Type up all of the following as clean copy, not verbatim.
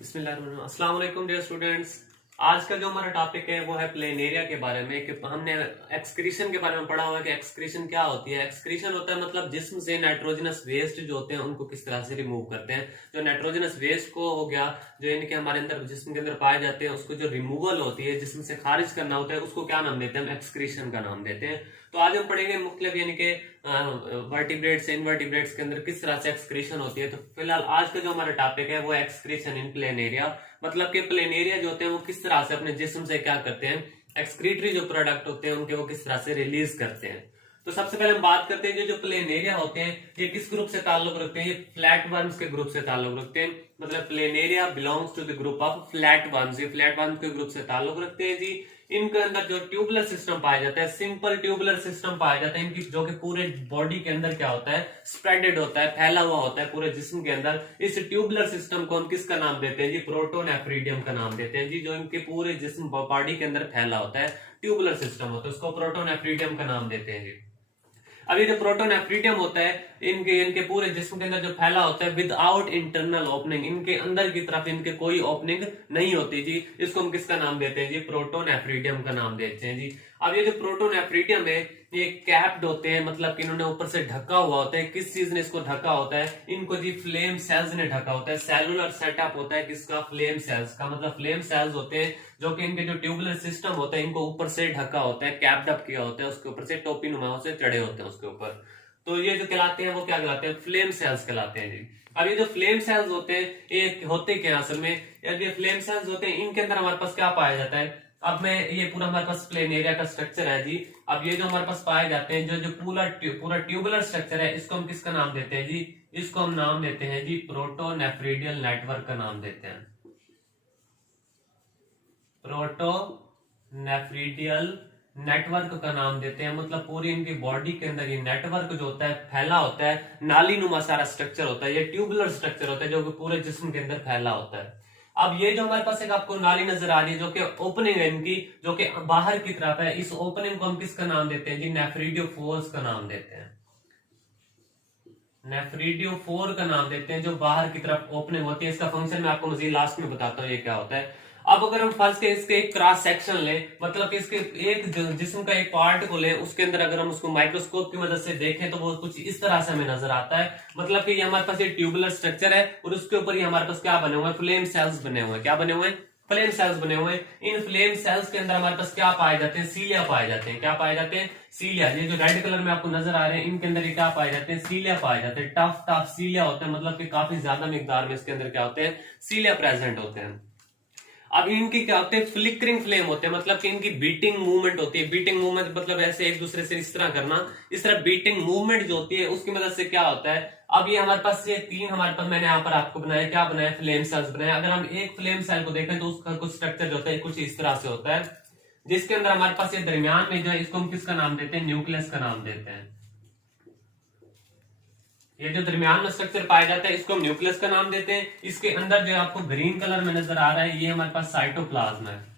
अस्सलाम वालेकुम dear students. आज का जो हमारा टॉपिक है वो है प्लेन एरिया के बारे में। कि हमने एक्सक्रीशन के बारे में पढ़ा हुआ है कि एक्सक्रीशन क्या होती है। एक्सक्रीशन होता है मतलब जिस्म से नाइट्रोजनस वेस्ट जो होते हैं उनको किस तरह से रिमूव करते हैं। जो नाइट्रोजनस वेस्ट को हो गया जो इनके हमारे अंदर जिस्म के अंदर पाए जाते हैं उसको जो रिमूवल होती है जिस्म से खारिज करना होता है उसको क्या नाम देते हैं, हम एक्सक्रीशन का नाम देते हैं। तो आज हम पढ़ेंगे मुख्तलिफ यानी कि वर्टिब्रेट्स इनवर्टिब्रेट्स के अंदर किस तरह से एक्सक्रीशन होती है। तो फिलहाल आज का जो हमारा टॉपिक है वो एक्सक्रीशन इन प्लेन एरिया, मतलब कि प्लेन एरिया जो होते हैं वो किस तरह से अपने जिस्म से क्या करते हैं, एक्सक्रीटरी जो प्रोडक्ट होते हैं उनके वो किस तरह से रिलीज करते हैं। तो सबसे पहले हम बात करते हैं जो प्लेन एरिया होते हैं ये किस ग्रुप से ताल्लुक रखते हैं, ये फ्लैट वर्म्स के ग्रुप से ताल्लुक रखते हैं। मतलब planaria belongs to the group of flat worms, ये फ्लैट वर्म्स के ग्रुप से ताल्लुक रखते हैं जी। इनके अंदर जो ट्यूबुलर सिस्टम पाया जाता है, सिंपल ट्यूबुलर सिस्टम पाया जाता है इनकी, जो कि पूरे बॉडी के अंदर क्या होता है, स्प्रेडेड होता है, फैला हुआ होता है पूरे जिस्म के अंदर। इस ट्यूबुलर सिस्टम को हम किसका नाम देते हैं जी, प्रोटोनेफ्रिडियम का नाम देते हैं जी। जो इनके पूरे जिस्म बॉडी के अंदर फैला होता है ट्यूबुलर सिस्टम होता है उसको प्रोटोनेफ्रिडियम का नाम देते हैं जी। अब ये जो प्रोटोनेफ्रिडियम होता है इनके इनके पूरे जिस्म के अंदर जो फैला होता है विदाउट इंटरनल ओपनिंग, इनके अंदर की तरफ इनके कोई ओपनिंग नहीं होती जी। इसको हम किसका नाम देते हैं जी, प्रोटोनेफ्रिडियम का नाम देते हैं जी। अब ये जो प्रोटोनेफ्रिडियम है ये कैप्ड होते हैं, मतलब कि इन्होंने ऊपर से ढका हुआ होता है। किस चीज ने इसको ढका होता है, इनको जी फ्लेम सेल्स ने ढका होता है। सेलुलर सेटअप होता है किसका, फ्लेम सेल्स का। मतलब फ्लेम सेल्स होते हैं जो कि इनके जो ट्यूबुलर सिस्टम होता है इनको ऊपर से ढका होता है, कैप्ड अप किया होता है, उसके ऊपर से टोपी नुमा से चढ़े होते हैं उसके ऊपर। तो ये जो कहलाते हैं वो क्या कहलाते हैं, फ्लेम सेल्स कहलाते हैं जी। अब ये जो फ्लेम सेल्स होते हैं ये होते क्या असल में, ये फ्लेम सेल्स होते हैं इनके अंदर हमारे पास क्या पाया जाता है। अब मैं ये पूरा हमारे पास प्लेन एरिया का स्ट्रक्चर है जी। अब ये जो हमारे पास पाए जाते हैं जो जो पूरा ट्यूबुलर स्ट्रक्चर है इसको हम किसका नाम देते हैं जी, इसको हम नाम देते हैं जी प्रोटोनेफ्रिडियल नेटवर्क का नाम देते हैं। प्रोटोनेफ्रिडियल नेटवर्क का नाम देते हैं। मतलब पूरी इनकी बॉडी के अंदर ये नेटवर्क जो होता है फैला होता है, नाली नुमा सारा स्ट्रक्चर होता है, ये ट्यूबुलर स्ट्रक्चर होता है जो कि पूरे जिस्म के अंदर फैला होता है। अब ये जो हमारे पास एक आपको नाली नजर आ रही है जो कि ओपनिंग है इनकी, जो कि बाहर की तरफ है, इस ओपनिंग को हम किसका नाम देते हैं जी, नेफ्रिडियोफोर्स का नाम देते हैं। नेफ्रिडियोफोर का नाम देते हैं जो बाहर की तरफ ओपनिंग होती है। इसका फंक्शन मैं आपको मजीद लास्ट में बताता हूँ ये क्या होता है। अब अगर हम फर्स्ट इसके एक क्रॉस सेक्शन लें, मतलब कि इसके एक जिस्म का एक पार्ट को लें, उसके अंदर अगर हम उसको माइक्रोस्कोप की मदद से देखें तो वो कुछ इस तरह से हमें नजर आता है। मतलब कि ये हमारे पास ये ट्यूबुलर स्ट्रक्चर है और उसके ऊपर ही हमारे पास क्या बने हुए हैं, फ्लेम सेल्स बने हुए हैं। क्या बने हुए हैं, फ्लेम सेल्स बने हुए हैं। इन फ्लेम सेल्स के अंदर हमारे पास क्या पाए जाते हैं, सीलिया पाए जाते हैं। क्या पाए जाते हैं, सीलिया। ये जो रेड कलर में आपको नजर आ रहे हैं इनके अंदर ये क्या पाए जाते हैं, सीलिया पाए जाते हैं। टफ टफ सीलिया होते हैं, मतलब कि काफी ज्यादा मिकदार में इसके अंदर क्या होते हैं, सीलिया प्रेजेंट होते हैं। अब इनकी क्या होते हैं, फ्लिकरिंग फ्लेम होते हैं, मतलब कि इनकी बीटिंग मूवमेंट होती है। बीटिंग मूवमेंट मतलब ऐसे एक दूसरे से इस तरह करना, इस तरह बीटिंग मूवमेंट जो होती है उसकी मदद से क्या होता है। अब ये हमारे पास ये तीन हमारे पास मैंने यहाँ पर आपको बनाया, क्या बनाया, फ्लेम सेल्स बनाया। अगर हम एक फ्लेम सेल को देखें तो उसका कुछ स्ट्रक्चर जो होता है कुछ इस तरह से होता है, जिसके अंदर हमारे पास ये दरमियान में जो है इसको हम किसका नाम देते हैं, न्यूक्लियस का नाम देते हैं। ये जो दरमियान में स्ट्रक्चर पाया जाता है इसको हम न्यूक्लियस का नाम देते हैं। इसके अंदर जो आपको ग्रीन कलर में नजर आ रहा है ये हमारे पास साइटोप्लाज्म है,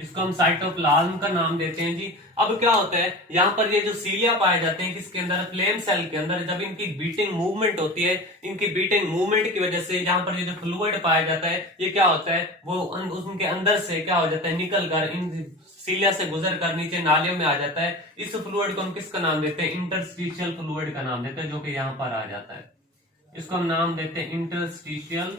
इसको हम साइटोप्लाज्म का नाम देते हैं जी। अब क्या होता है यहाँ पर ये जो सीलिया पाए जाते हैं किसके अंदर, फ्लेम सेल के अंदर, जब इनकी बीटिंग मूवमेंट होती है, इनकी बीटिंग मूवमेंट की वजह से यहाँ पर ये जो फ्लूइड पाया जाता है ये क्या होता है, वो उनके अंदर से क्या हो जाता है, निकल कर इन सीलिया से गुजर कर नीचे नालियों में आ जाता है। इस फ्लूइड को हम किसका नाम देते हैं, इंटरस्टिशियल फ्लूइड का नाम देते हैं, जो कि यहाँ पर आ जाता है। इसको हम नाम देते हैं इंटरस्टिशियल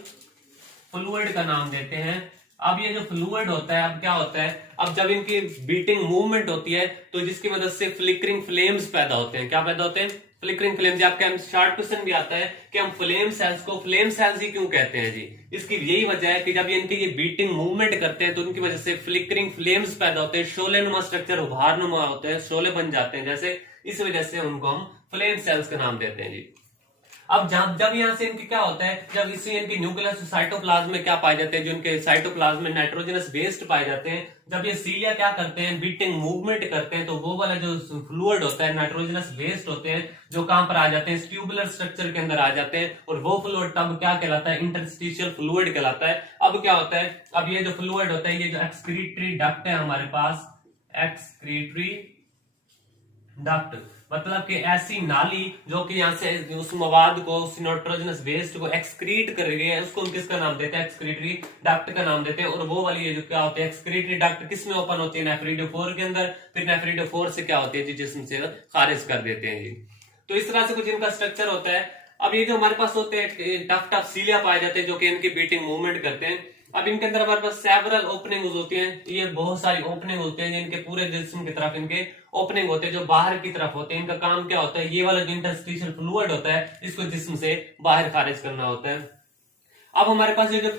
फ्लूइड का नाम देते हैं। अब ये जो फ्लूइड होता है अब क्या होता है, अब जब इनकी बीटिंग मूवमेंट होती है तो जिसकी मदद से फ्लिकरिंग फ्लेम्स पैदा होते हैं। क्या पैदा होते हैं, फ्लिकरिंग फ्लेम्स। आपका शॉर्ट क्वेश्चन भी आता है कि हम फ्लेम सेल्स को फ्लेम सेल्स ही क्यों कहते हैं जी। इसकी यही वजह है कि जब इनकी ये बीटिंग मूवमेंट करते हैं तो उनकी वजह से फ्लिकरिंग फ्लेम्स पैदा होते हैं, शोले नुमा स्ट्रक्चर उभार नुमा होते हैं, शोले बन जाते हैं जैसे, इस वजह से उनको हम फ्लेम सेल्स का नाम देते हैं जी। अब जब यहाँ से इनकी क्या होता है, जब इससे इनकी न्यूक्लियस साइटोप्लाज्म में क्या पाए जाते हैं, जो इनके साइटोप्लाज्म में नाइट्रोजनस वेस्ट पाए जाते हैं, जब ये सीलिया क्या करते हैं, बीटिंग मूवमेंट करते हैं, तो वो वाला जो फ्लूइड होता है, नाइट्रोजनस वेस्ट होते हैं, जो कहां पर आ जाते हैं, इस ट्यूबुलर स्ट्रक्चर के अंदर आ जाते हैं, और वो फ्लूइड तब क्या कहलाता है, इंटरस्टिशियल फ्लूइड कहलाता है। अब क्या होता है, अब ये जो फ्लूइड होता है, ये जो एक्सक्रीटरी डक्ट है हमारे पास, एक्सक्रीटरी डक्ट, मतलब कि ऐसी नाली जो कि यहाँ से उस मवाद को, उस नाइट्रोजनस वेस्ट को एक्सक्रीट कर रही है, उसको हम किसका नाम देते हैं? एक्सक्रीटरी डक्ट का नाम देते हैं। और वो वाली ये जो क्या होती है एक्सक्रीटरी डक्ट, किस में ओपन होती है? नेफ्रिडोफोर के अंदर। फिर नेफ्रिडोफोर से क्या होती है जी? जिस्म से खारिज कर देते हैं जी। तो इस तरह से कुछ इनका स्ट्रक्चर होता है। अब ये जो हमारे पास होते हैं टफ टफ सीलिया पाए जाते हैं जो कि इनकी बीटिंग मूवमेंट करते हैं। अब इनके अंदर हमारे पास सेवरल ओपनिंग होती हैं, ये बहुत सारी ओपनिंग होते हैं जिनके पूरे जिस्म की तरफ इनके ओपनिंग होते हैं जो बाहर की तरफ होते हैं। इनका काम क्या होता है? ये वाला जो इंटरस्टिशियल फ्लूइड होता है इसको जिस्म से बाहर खारिज करना होता है। अब हमारे पास ये जो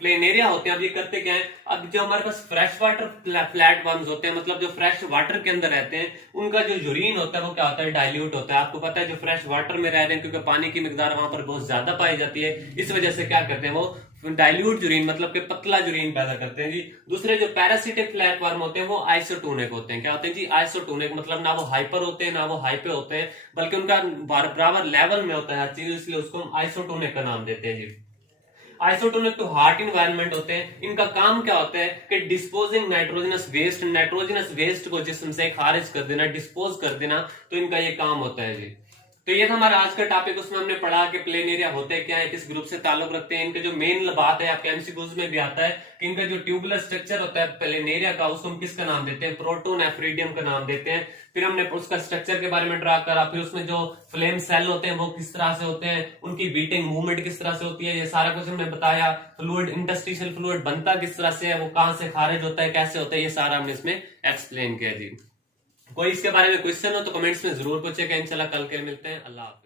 प्लेनेरिया होते हैं, अब ये करते क्या है? अब जो हमारे पास फ्रेश वाटर प्लेटफॉर्म्स होते हैं, मतलब जो फ्रेश वाटर के अंदर रहते हैं, उनका जो यूरिन होता है वो क्या होता है? डाइल्यूट होता है। आपको पता है जो फ्रेश वाटर में रह रहे हैं क्योंकि पानी की मिकदार वहां पर बहुत ज्यादा पाई जाती है, इस वजह से क्या करते हैं वो डाइल्यूट यूरिन, मतलब कि पतला यूरिन पैदा करते हैं जी। दूसरे जो पैरासिटिक प्लेटफॉर्म होते हैं वो आइसोटोनिक होते हैं। क्या होते हैं जी? आइसोटोनिक, मतलब ना वो हाइपर होते हैं ना वो हाइपे होते हैं, बल्कि उनका बराबर लेवल में होता है हर चीज, इसलिए उसको हम आइसोटोनिक का नाम देते हैं जी। आइसोटोनिक तो हार्ट इन्वायरमेंट होते हैं। इनका काम क्या होता है कि डिस्पोजिंग नाइट्रोजनस वेस्ट को जिस्म से खारिज कर देना, डिस्पोज कर देना, तो इनका ये काम होता है जी। तो ये था हमारा आज का टॉपिक। उसमें हमने पढ़ा कि प्लेनेरिया होते क्या है, किस ग्रुप से ताल्लुक रखते हैं। इनके जो मेन बात है आपके एमसीक्यूज में भी आता है कि इनका जो ट्यूबुलर स्ट्रक्चर होता है प्लेनेरिया का, उसको हम किसका नाम देते हैं? प्रोटोनेफ्रिडियम का नाम देते हैं। फिर हमने उसका स्ट्रक्चर के बारे में ड्रा करा, फिर उसमें जो फ्लेम सेल होते हैं वो किस तरह से होते हैं, उनकी बीटिंग मूवमेंट किस तरह से होती है, ये सारा कुछ हमने बताया। फ्लूइड, इंटरस्टिशियल फ्लूइड बनता किस तरह से है, वो कहां से खारिज होता है, कैसे होता है, ये सारा हमने इसमें एक्सप्लेन किया जी। कोई इसके बारे में क्वेश्चन हो तो कमेंट्स में जरूर पूछेगा। इंशाल्लाह कल के मिलते हैं। अल्लाह हाफिज़।